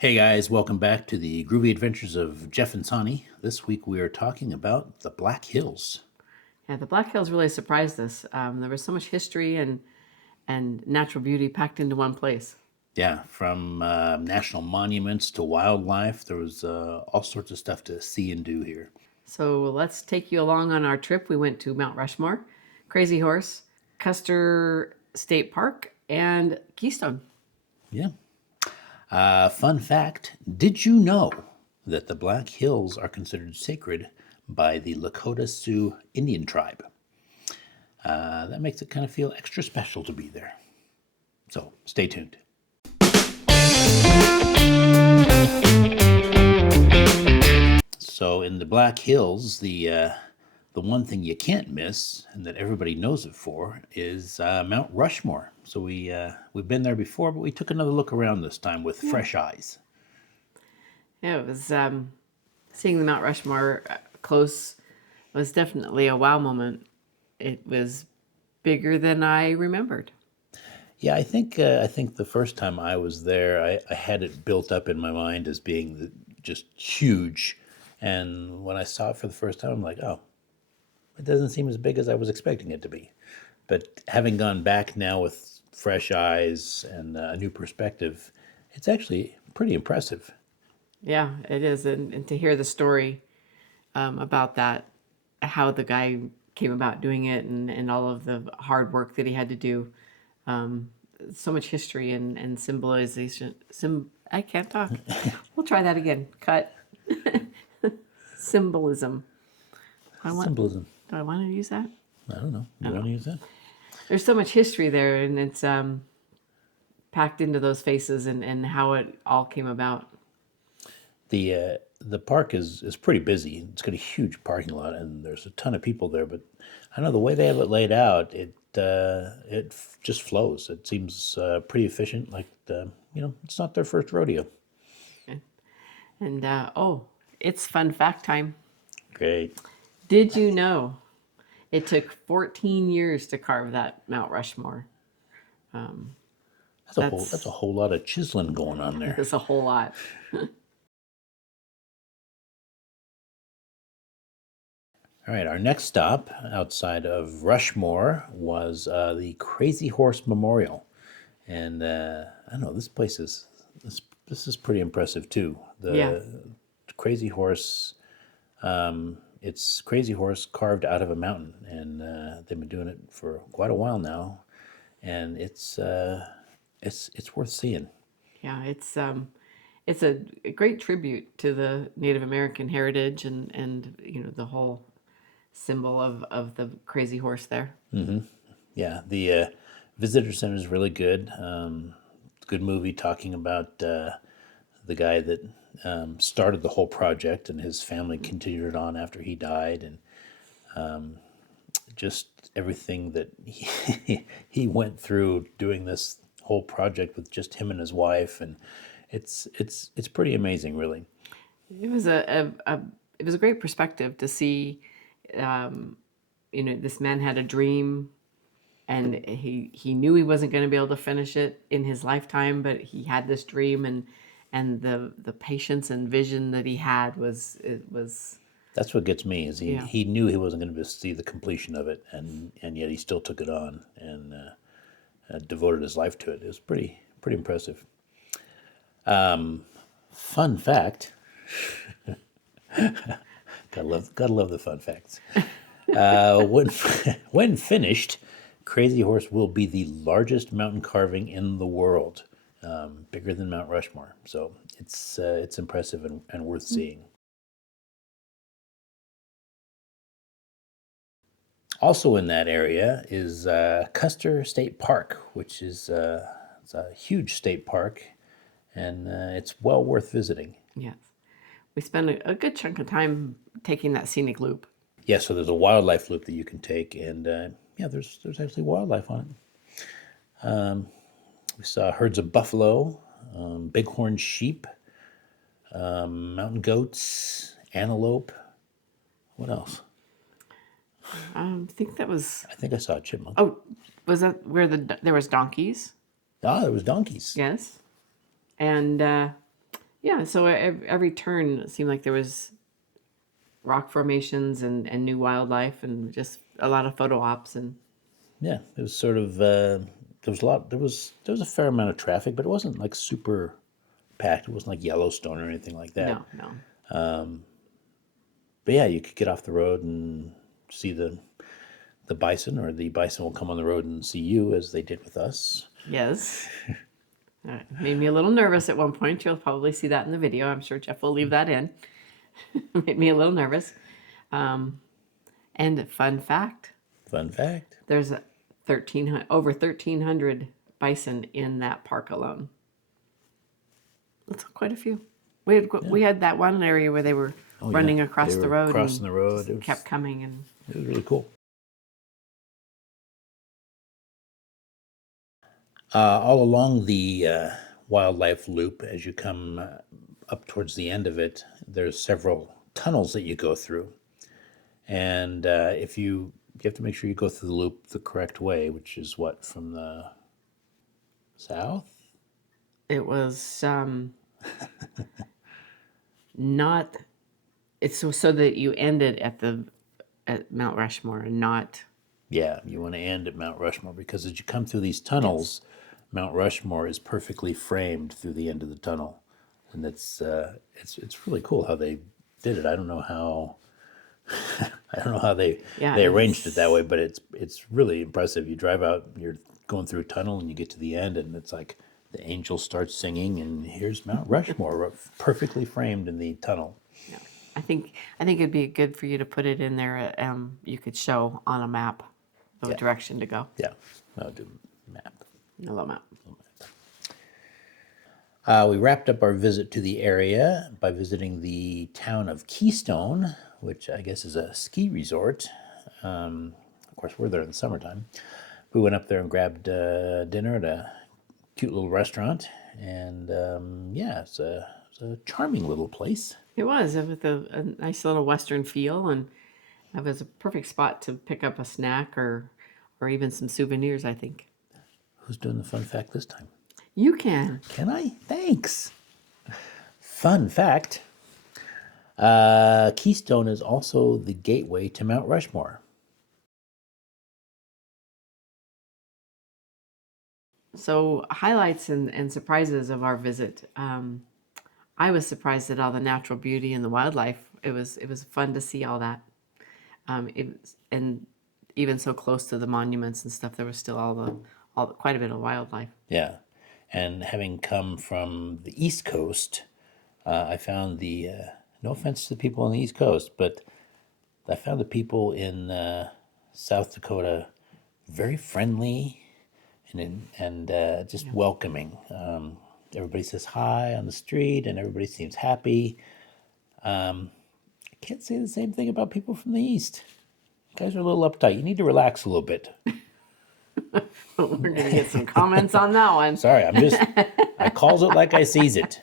Hey guys, welcome back to the Groovy Adventures of Jeff and Soni. This week we are talking about the Black Hills. Yeah, the Black Hills really surprised us. There was so much history and natural beauty packed into one place. Yeah, from national monuments to wildlife, there was all sorts of stuff to see and do here. So let's take you along on our trip. We went to Mount Rushmore, Crazy Horse, Custer State Park, and Keystone. Yeah. Fun fact, did you know that the Black Hills are considered sacred by the Lakota Sioux Indian tribe? That makes it kind of feel extra special to be there. So stay tuned. So in the Black Hills, the one thing you can't miss, and that everybody knows it for, is Mount Rushmore. So we've been there before, but we took another look around this time with fresh eyes. Yeah, it was seeing the Mount Rushmore close was definitely a wow moment. It was bigger than I remembered. Yeah, I think the first time I was there, I had it built up in my mind as being just huge, and when I saw it for the first time, I'm like, oh, it doesn't seem as big as I was expecting it to be. But having gone back now with fresh eyes and a new perspective, it's actually pretty impressive. Yeah, it is. And to hear the story about that, how the guy came about doing it and all of the hard work that he had to do. So much history and symbolization. I can't talk. We'll try that again. Cut. Symbolism. Symbolism. Do I want to use that? I don't know. You want to use that? There's so much history there, and it's packed into those faces and how it all came about. The park is pretty busy. It's got a huge parking lot, and there's a ton of people there. But I don't know the way they have it laid out. It just flows. It seems pretty efficient. Like it's not their first rodeo. And it's fun fact time. Great. Did you know it took 14 years to carve that Mount Rushmore? That's a whole lot of chiseling going on there. That's a whole lot. All right, our next stop outside of Rushmore was the Crazy Horse Memorial, and I don't know, this is pretty impressive too. Yeah. Crazy Horse, it's Crazy Horse carved out of a mountain, and they've been doing it for quite a while now, and it's worth seeing. Yeah, it's a great tribute to the Native American heritage and the whole symbol of the crazy horse there. Yeah, the visitor center is really good. Good movie talking about the guy that started the whole project, and his family continued it on after he died, and just everything that he went through doing this whole project with just him and his wife, and it's pretty amazing, really. It was it was a great perspective to see. This man had a dream, and he knew he wasn't going to be able to finish it in his lifetime, but he had this dream, and the patience and vision that he had was. That's what gets me is Yeah. he knew he wasn't going to see the completion of it, and yet he still took it on and devoted his life to it. It was pretty impressive. Fun fact. Gotta love the fun facts. When when finished, Crazy Horse will be the largest mountain carving in the world, bigger than Mount Rushmore. So it's impressive and worth seeing. Also in that area is Custer State Park, which is it's a huge state park, and it's well worth visiting. Yes. We spent a good chunk of time taking that scenic loop. Yeah, so there's a wildlife loop that you can take, and yeah, there's actually wildlife on it. We saw herds of buffalo, bighorn sheep, mountain goats, antelope. What else? I think that was. I think I saw a chipmunk. Oh, was that where there was donkeys? Ah, there was donkeys. Yes. And Yeah, so every turn it seemed like there was rock formations and new wildlife and just a lot of photo ops and Yeah, it was sort of there was a lot there was a fair amount of traffic, but it wasn't like super packed. It wasn't like Yellowstone or anything like that. no. But yeah, you could get off the road and see the bison, or the bison will come on the road and see you, as they did with us. Yes. Made me a little nervous at one point. You'll probably see that in the video. I'm sure Jeff will leave that in. Made me a little nervous. And fun fact, Fun fact. there's over 1,300 bison in that park alone. That's quite a few. We had that one area where they were Oh, running yeah. across They the were road. crossing and the road. just kept coming and It was really cool. All along the wildlife loop, as you come up towards the end of it, there's several tunnels that you go through, and if you have to make sure you go through the loop the correct way, which is what, from the south. it was not. It's so that you ended at Mount Rushmore and not. Yeah, you want to end at Mount Rushmore, because as you come through these tunnels, Mount Rushmore is perfectly framed through the end of the tunnel, and it's really cool how they did it. I don't know how I don't know how Yeah, they arranged it that way, but it's really impressive. You drive out, you're going through a tunnel, and you get to the end, and it's like the angels start singing, and here's Mount Rushmore perfectly framed in the tunnel. Yeah. I think it'd be good for you to put it in there. You could show on a map the Yeah. direction to go. Yeah, I'll do map. A little map. We wrapped up our visit to the area by visiting the town of Keystone, which I guess is a ski resort. Of course, we're there in the summertime. We went up there and grabbed dinner at a cute little restaurant, and yeah, it's a charming little place. It was with a nice little Western feel, and it was a perfect spot to pick up a snack or even some souvenirs. I think Who's doing the fun fact this time? you can. Can I? Thanks. Fun fact. Keystone is also the gateway to Mount Rushmore. So highlights and surprises of our visit. I was surprised at all the natural beauty and the wildlife. It was fun to see all that. And even so close to the monuments and stuff, there was still quite a bit of wildlife. Yeah. And having come from the East Coast, I found no offense to the people on the East Coast, but I found the people in South Dakota very friendly and just welcoming. Everybody says hi on the street, and everybody seems happy. I can't say the same thing about people from the East. You guys are a little uptight. You need to relax a little bit. We're going to get some comments on that one. Sorry, I calls it like I sees it.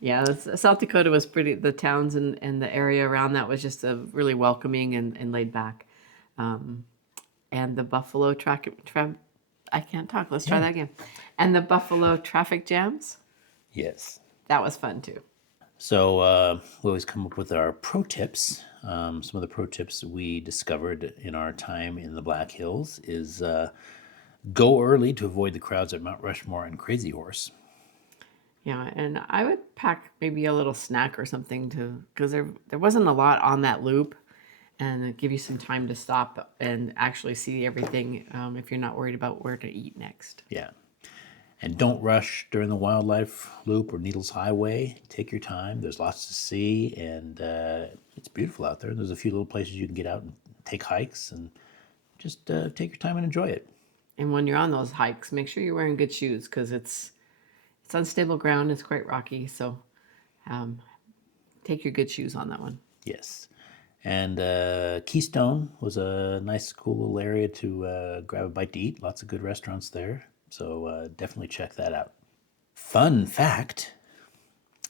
Yeah, South Dakota was pretty. The towns and the area around that was just a really welcoming and laid back. And the Buffalo I can't talk. Let's try that again. And the Buffalo traffic jams. Yes. That was fun too. So we always come up with our pro tips. Some of the pro tips we discovered in our time in the Black Hills is go early to avoid the crowds at Mount Rushmore and Crazy Horse. Yeah, and I would pack maybe a little snack or something because there wasn't a lot on that loop, and it'd give you some time to stop and actually see everything if you're not worried about where to eat next. Yeah. And don't rush during the wildlife loop or Needles Highway. Take your time. There's lots to see, and it's beautiful out there. There's a few little places you can get out and take hikes, and just take your time and enjoy it. And when you're on those hikes, make sure you're wearing good shoes because it's unstable ground. It's quite rocky, so take your good shoes on that one. Yes. And Keystone was a nice, cool little area to grab a bite to eat. Lots of good restaurants there. So definitely check that out. Fun fact,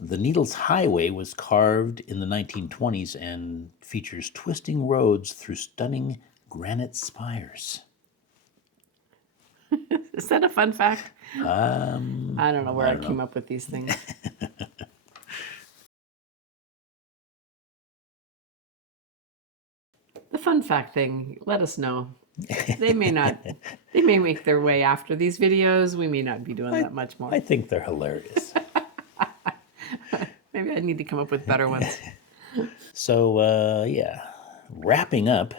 the Needles Highway was carved in the 1920s and features twisting roads through stunning granite spires. Is that a fun fact? Um, I don't know where I I don't came know. up with these things. The fun fact thing, let us know. They may not, they may make their way after these videos. We may not be doing that much more. I think they're hilarious. Maybe I need to come up with better ones. So, yeah, wrapping up.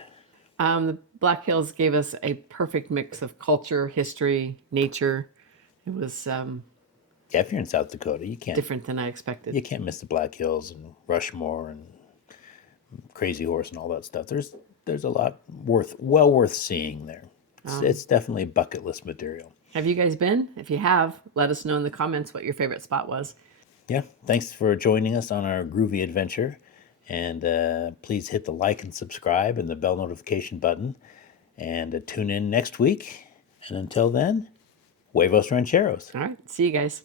The Black Hills gave us a perfect mix of culture, history, nature. It was Yeah, if you're in South Dakota, different than I you expected. can't miss the Black Hills and Rushmore and Crazy Horse and all that stuff. There's a lot well worth seeing there. It's definitely bucket list material. Have you guys been? If you have, let us know in the comments what your favorite spot was. Yeah, thanks for joining us on our groovy adventure. And please hit the like and subscribe and the bell notification button. And tune in next week. And until then, huevos rancheros. All right. See you guys.